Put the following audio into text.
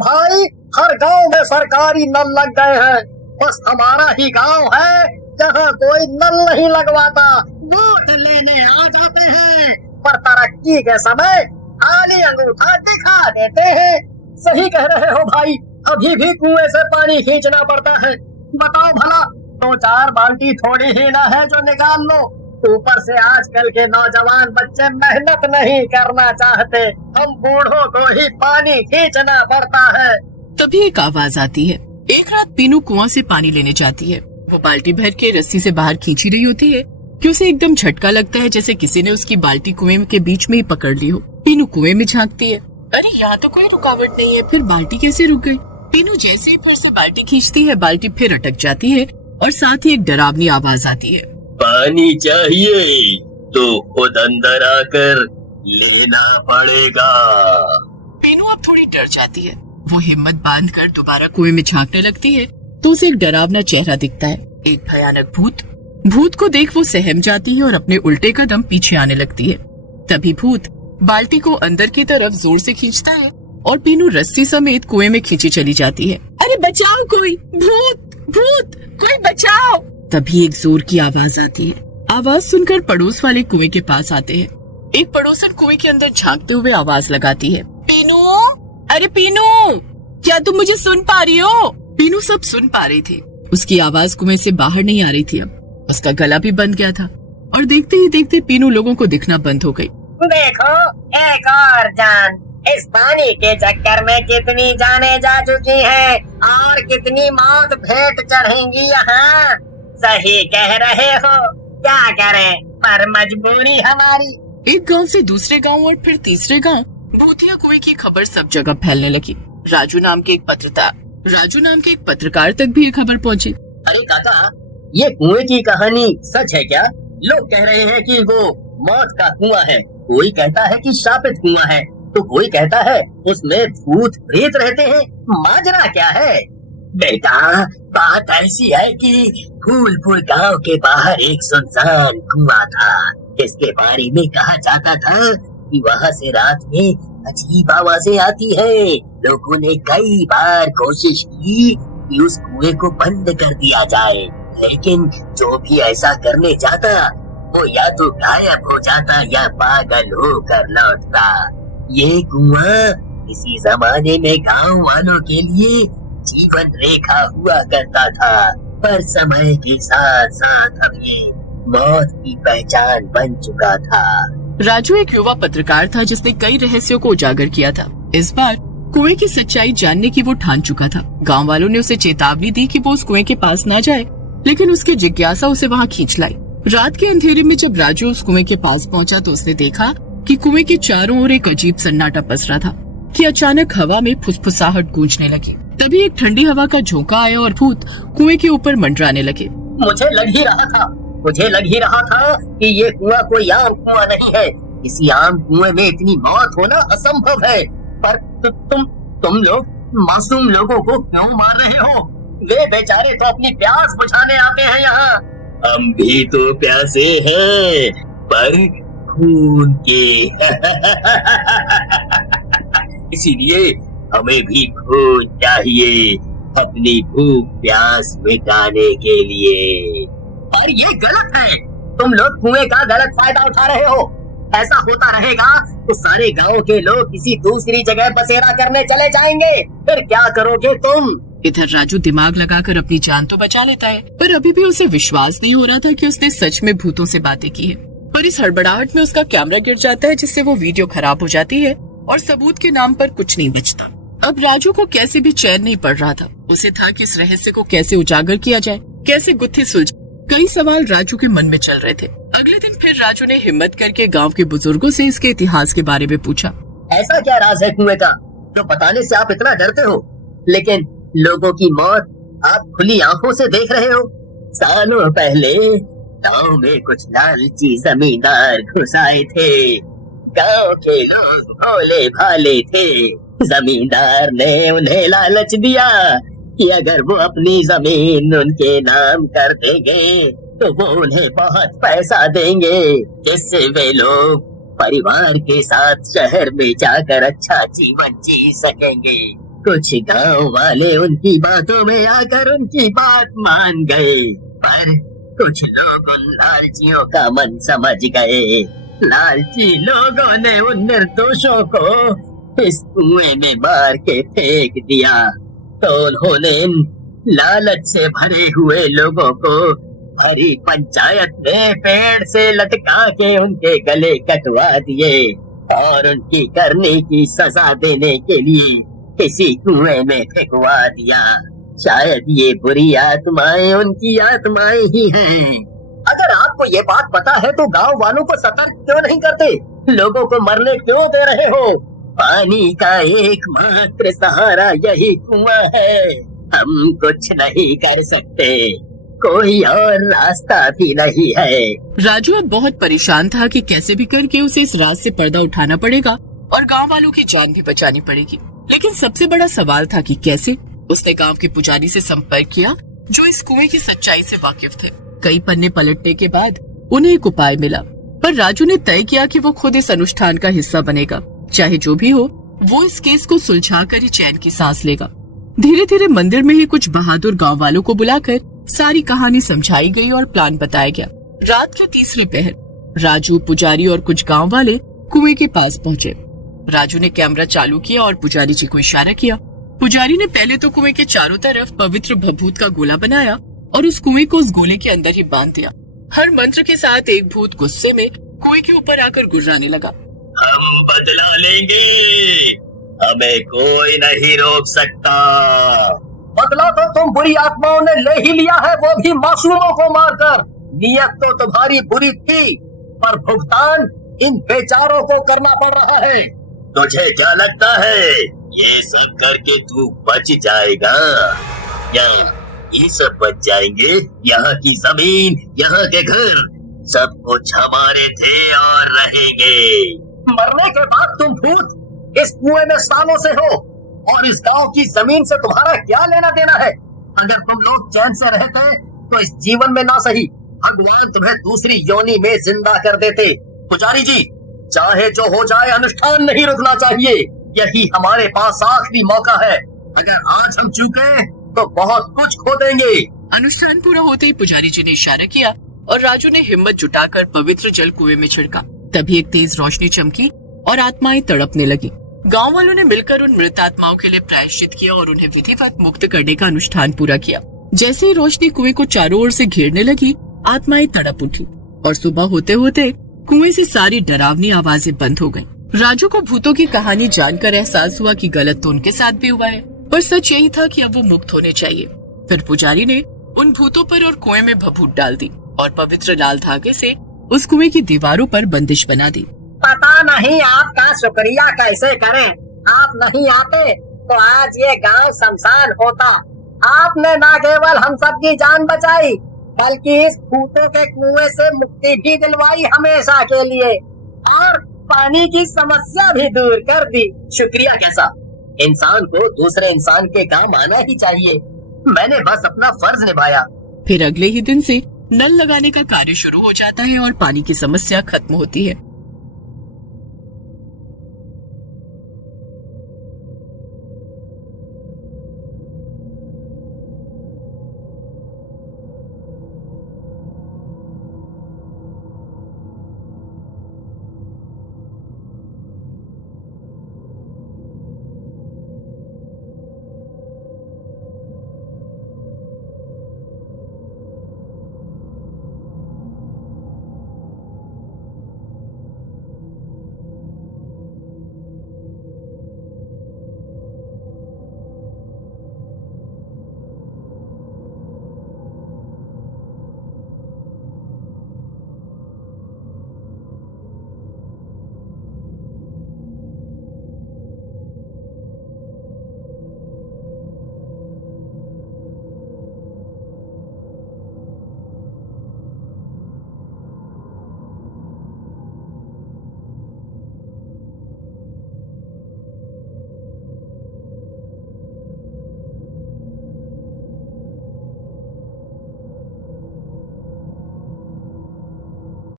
भाई, हर गांव में सरकारी नल लग गए हैं। बस हमारा ही गांव है जहां कोई नल नहीं लगवाता। वोट लेने आ जाते हैं पर तरक्की के समय खाली अंगूठा दिखा देते हैं। सही कह रहे हो भाई, अभी भी कुएं से पानी खींचना पड़ता है। बताओ भला, 2-4 बाल्टी थोड़ी ही ना है जो निकाल लो। ऊपर से आजकल के नौजवान बच्चे मेहनत नहीं करना चाहते, हम बूढ़ों को ही पानी खींचना पड़ता है। तभी एक आवाज आती है। एक रात पीनू कुआं से पानी लेने जाती है। वो बाल्टी भर के रस्सी से बाहर खींची रही होती है कि उसे एकदम झटका लगता है, जैसे किसी ने उसकी बाल्टी कुएं के बीच में ही पकड़ ली हो। पीनू कुएं में झांकती है, अरे यहाँ तो कोई रुकावट नहीं है, फिर बाल्टी कैसे रुक गई? पीनू जैसे ही फिर से बाल्टी खींचती है, बाल्टी फिर अटक जाती है और साथ ही एक डरावनी आवाज आती है, पानी चाहिए तो खुद अंदर आकर लेना पड़ेगा। पीनू अब थोड़ी डर जाती है। वो हिम्मत बांधकर दोबारा कुएं में झांकने लगती है तो उसे एक डरावना चेहरा दिखता है, एक भयानक भूत। भूत को देख वो सहम जाती है और अपने उल्टे कदम पीछे आने लगती है। तभी भूत बाल्टी को अंदर की तरफ जोर से खींचता है और पीनू रस्सी समेत कुएं में खींची चली जाती है। अरे बचाओ कोई, भूत भूत, कोई बचाओ। तभी एक जोर की आवाज आती है। आवाज सुनकर पड़ोस वाले कुएं के पास आते हैं। एक पड़ोसन कुएं के अंदर झांकते हुए आवाज लगाती है, पीनू, अरे पीनू, क्या तुम मुझे सुन पा रही हो? पीनू सब सुन पा रही थी। उसकी आवाज कुएं से बाहर नहीं आ रही थी। अब उसका गला भी बंद गया था और देखते ही देखते पीनू लोगों को दिखना बंद हो गई। देखो, एक और जान। इस पानी के चक्कर में कितनी जानें जा चुकी हैं और कितनी मौत भेंट चढ़ेंगी यहाँ। सही कह रहे हो, क्या करें, पर मजबूरी हमारी। एक गांव से दूसरे गांव और फिर तीसरे गांव भूतिया कुएं की खबर सब जगह फैलने लगी। राजू नाम के एक पत्रकार तक भी ये खबर पहुंची। अरे काका, ये कुएं की कहानी सच है क्या? लोग कह रहे हैं कि वो मौत का कुआं है, कोई कहता है कि शापित कुआं है, तो कोई कहता है उसमें भूत प्रेत रहते हैं। माजरा क्या है? बेटा, बात ऐसी है कि फूलपुर गांव के बाहर एक सुनसान कुआं था। इसके बारे में कहा जाता था कि वहां से रात में अजीब आवाजें आती है। लोगों ने कई बार कोशिश की कि उस कुएं को बंद कर दिया जाए, लेकिन जो भी ऐसा करने जाता वो या तो गायब हो जाता या पागल होकर लौटता। ये कुआं किसी जमाने में गांव वालों के लिए जीवन रेखा हुआ करता था, पर समय के साथ साथ अब ये मौत की पहचान बन चुका था। राजू एक युवा पत्रकार था जिसने कई रहस्यों को उजागर किया था। इस बार कुएं की सच्चाई जानने की वो ठान चुका था। गांव वालों ने उसे चेतावनी दी कि वो उस कुएं के पास न जाए, लेकिन उसकी जिज्ञासा उसे वहां खींच लाई। रात के अंधेरे में जब राजू उस कुएं के पास पहुंचा तो उसने देखा कि कुएं के चारों ओर एक अजीब सन्नाटा पसरा था कि अचानक हवा में फुसफुसाहट गूंजने लगी। तभी एक ठंडी हवा का झोंका आया और भूत कुएं के ऊपर मंडराने लगे। मुझे लग ही रहा था कि ये कुआं कोई आम कुआं नहीं है। किसी आम कुएं में इतनी मौत होना असंभव है। पर तुम लोग मासूम लोगों को क्यों मार रहे हो? वे बेचारे तो अपनी प्यास बुझाने आते हैं यहाँ। हम भी तो प्यासे हैं, पर खून के। इसीलिए हमें भी खून चाहिए अपनी भूख प्यास मिटाने के लिए। और ये गलत है, तुम लोग कुएं का गलत फायदा उठा रहे हो। ऐसा होता रहेगा तो सारे गांव के लोग किसी दूसरी जगह बसेरा करने चले जाएंगे। फिर क्या करोगे तुम? इधर राजू दिमाग लगाकर अपनी जान तो बचा लेता है, पर अभी भी उसे विश्वास नहीं हो रहा था कि उसने सच में भूतों से बातें की है। पर इस हड़बड़ाहट में उसका कैमरा गिर जाता है, जिससे वो वीडियो खराब हो जाती है और सबूत के नाम पर कुछ नहीं बचता। अब राजू को कैसे भी चैन नहीं पड़ रहा था। उसे था कि इस रहस्य को कैसे उजागर किया जाए, कैसे गुत्थी सुलझे। कई सवाल राजू के मन में चल रहे थे। अगले दिन फिर राजू ने हिम्मत करके गांव के बुजुर्गों से इसके इतिहास के बारे में पूछा। ऐसा क्या राज है कुएं का जो बताने से आप इतना डरते हो, लेकिन लोगों की मौत आप खुली आंखों से देख रहे हो? सालों पहले गांव में कुछ लालची जमींदार घुस आए थे। गांव के लोग भोले भाले थे। जमींदार ने उन्हें लालच दिया कि अगर वो अपनी जमीन उनके नाम कर देंगे तो वो उन्हें बहुत पैसा देंगे, जिससे वे लोग परिवार के साथ शहर में जाकर अच्छा जीवन जी सकेंगे। कुछ गांव वाले उनकी बातों में आकर उनकी बात मान गए, पर कुछ लोग उन लालचियों का मन समझ गए। लालची लोगों ने उन निर्दोषों को इस कुएं में मार के फेंक दिया, तो उन्होंने इन लालच से भरे हुए लोगों को भरी पंचायत में पेड़ से लटका के उनके गले कटवा दिए और उनकी करने की सजा देने के लिए किसी कुएं में फेंकवा दिया। शायद ये बुरी आत्माएं उनकी आत्माएं ही हैं। अगर आपको ये बात पता है तो गांव वालों को सतर्क क्यों नहीं करते? लोगों को मरने क्यों दे रहे हो? पानी का एकमात्र सहारा यही कुआं है। हम कुछ नहीं कर सकते, कोई और रास्ता भी नहीं है। राजू अब बहुत परेशान था कि कैसे भी करके उसे इस राज से पर्दा उठाना पड़ेगा और गांव वालों की जान भी बचानी पड़ेगी। लेकिन सबसे बड़ा सवाल था कि कैसे। उसने गांव के पुजारी से संपर्क किया जो इस कुएं की सच्चाई से वाकिफ थे। कई पन्ने पलटने के बाद उन्हें एक उपाय मिला, पर राजू ने तय किया कि वो खुद इस अनुष्ठान का हिस्सा बनेगा। चाहे जो भी हो, वो इस केस को सुलझा कर ही चैन की सांस लेगा। धीरे धीरे मंदिर में ही कुछ बहादुर गांव वालों को बुलाकर सारी कहानी समझाई गई और प्लान बताया गया। रात के तीसरे पहर राजू, पुजारी और कुछ गांव वाले कुएं के पास पहुंचे। राजू ने कैमरा चालू किया और पुजारी जी को इशारा किया। पुजारी ने पहले तो कुएं के चारों तरफ पवित्र भभूत का गोला बनाया और उस कुएं को उस गोले के अंदर ही बांध दिया। हर मंत्र के साथ एक भूत गुस्से में कुएं के ऊपर आकर गुर्राने लगा। हम बदला लेंगे, हमें कोई नहीं रोक सकता। बदला तो तुम बुरी आत्माओं ने ले ही लिया है, वो भी मासूमों को मारकर। नियत तो तुम्हारी बुरी थी, पर भुगतान इन बेचारों को करना पड़ रहा है। तुझे क्या लगता है ये सब करके तू बच जाएगा? या ये सब बच जाएंगे? यहाँ की जमीन, यहाँ के घर, सब कुछ हमारे थे और रहेंगे। मरने के बाद तुम भूत इस कुएं में सालों से हो और इस गांव की जमीन से तुम्हारा क्या लेना देना है? अगर तुम लोग चैन से रहते तो इस जीवन में ना सही, भगवान तुम्हें दूसरी योनि में जिंदा कर देते। पुजारी जी, चाहे जो हो जाए, अनुष्ठान नहीं रुकना चाहिए। यही हमारे पास आखिरी मौका है। अगर आज हम चूके तो बहुत कुछ खो देंगे। अनुष्ठान पूरा होते ही पुजारी जी ने इशारा किया और राजू ने हिम्मत जुटाकर पवित्र जल कुएं में छिड़का। तभी एक तेज रोशनी चमकी और आत्माएं तड़पने लगी। गांव वालों ने मिलकर उन मृत आत्माओं के लिए प्रायश्चित किया और उन्हें विधिवत मुक्त करने का अनुष्ठान पूरा किया। जैसे ही रोशनी कुएं को चारों ओर से घेरने लगी, आत्माएं तड़प उठी और सुबह होते होते कुएं से सारी डरावनी आवाजें बंद हो गईं। राजू को भूतों की कहानी जानकर एहसास हुआ कि गलत तो उनके साथ भी हुआ है, पर सच यही था कि अब वो मुक्त होने चाहिए। फिर पुजारी ने उन भूतों पर और कुएं में भभूत डाल दी और पवित्र लाल धागे से उस कुएं की दीवारों पर बंदिश बना दी। पता नहीं आपका शुक्रिया कैसे करें। आप नहीं आते तो आज ये गांव शमशान होता। आपने न केवल हम सब की जान बचाई, बल्कि इस भूतों के कुएं से मुक्ति भी दिलवाई हमेशा के लिए, और पानी की समस्या भी दूर कर दी। शुक्रिया कैसा? इंसान को दूसरे इंसान के काम आना ही चाहिए। मैंने बस अपना फर्ज निभाया। फिर अगले ही दिन से नल लगाने का कार्य शुरू हो जाता है और पानी की समस्या खत्म होती है।